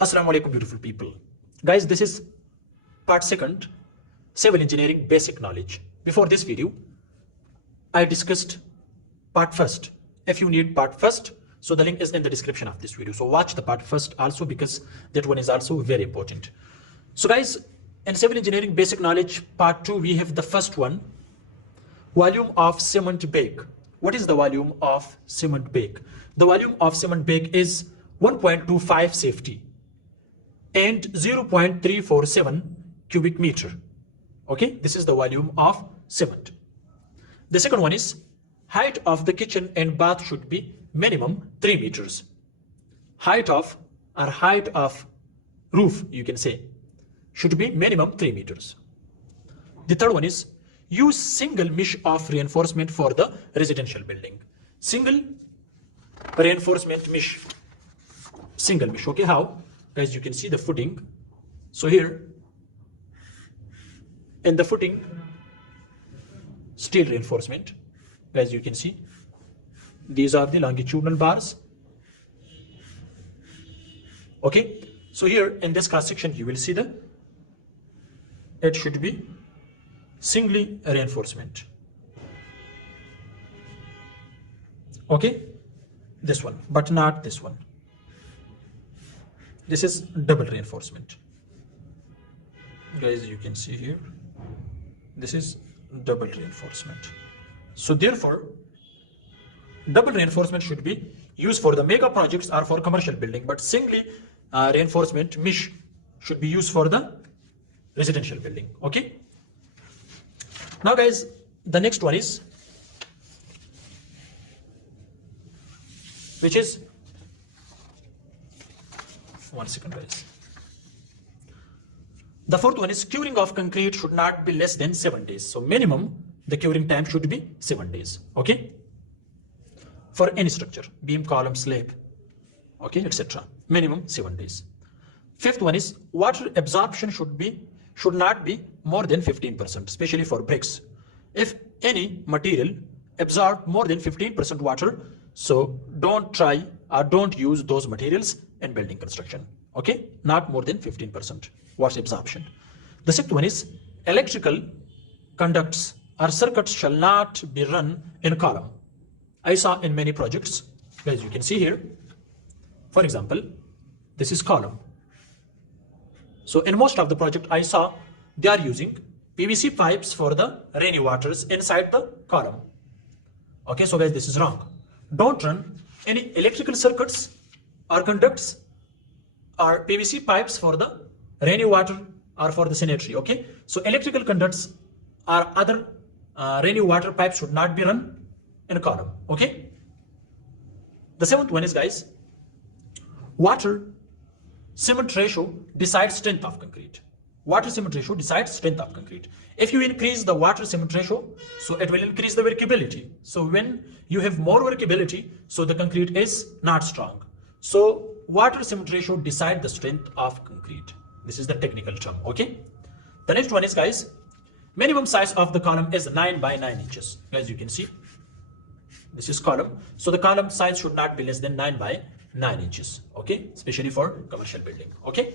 Assalamu alaikum, beautiful people. Guys, this is part second, civil engineering basic knowledge. Before this video, I discussed part first. If you need part first, so the link is in the description of this video. So watch the part first also, because that one is also very important. So guys, in civil engineering basic knowledge part 2, we have the first one, volume of cement bag. What is the volume of cement bag? The volume of cement bag is 1.25 safety and 0.347 cubic meter. Okay, this is the volume of cement. The second one is height of the kitchen and bath should be minimum 3 meters. Height of roof, you can say, should be minimum 3 meters. The third one is use single mesh of reinforcement for the residential building. Single reinforcement mesh, single mesh. Okay, how? As you can see the footing. So here in the footing, steel reinforcement, as you can see, these are the longitudinal bars. Okay, so here in this cross section you will see it should be singly reinforcement. Okay, this one, but not this one. This is double reinforcement. Guys, you can see here, this is double reinforcement. So therefore, double reinforcement should be used for the mega projects or for commercial building, but singly reinforcement mesh should be used for the residential building. Okay. Now guys, the next one is, which is, one second guys. The fourth one is curing of concrete should not be less than 7 days. So minimum the curing time should be 7 days. Okay. For any structure, beam, column, slab, okay, etc. Minimum 7 days. Fifth one is water absorption should not be more than 15%, especially for bricks. If any material absorb more than 15% water, so don't try or don't use those materials in building construction. Okay, not more than 15% water absorption. The sixth one is electrical conducts or circuits shall not be run in column. I saw in many projects, as you can see here, for example, this is column. So in most of the project I saw, they are using PVC pipes for the rainy waters inside the column. Okay, so guys, this is wrong. Don't run any electrical circuits or conducts or PVC pipes for the rainy water or for the sanitary. Okay, so electrical conducts or other rainy water pipes should not be run in a column. Okay. The seventh one is, guys, water cement ratio decides strength of concrete. Water cement ratio decides strength of concrete. If you increase the water cement ratio, so it will increase the workability. So when you have more workability, so the concrete is not strong. So water cement ratio decide the strength of concrete. This is the technical term. Okay. The next one is, guys, minimum size of the column is 9 by 9 inches. As you can see, this is column. So the column size should not be less than 9 by 9 inches. Okay, especially for commercial building. Okay.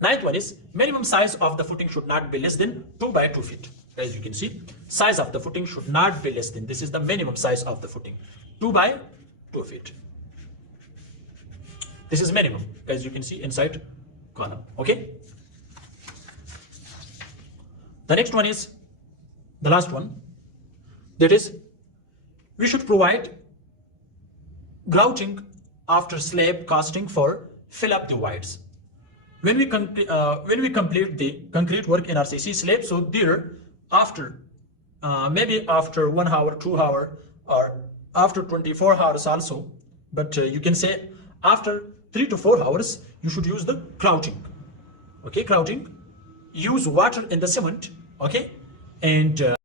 Ninth one is minimum size of the footing should not be less than 2 by 2 feet. As you can see, size of the footing should not be less than, this is the minimum size of the footing, 2 by 2 feet. This is minimum, as you can see inside column. Okay. The next one is the last one, that is we should provide grouting after slab casting for fill up the voids. When we complete the concrete work in RCC slab, so there after maybe after 1 hour, 2 hour, or after 24 hours also, but you can say after 3 to 4 hours you should use the grouting. Okay, grouting, use water in the cement. Okay, and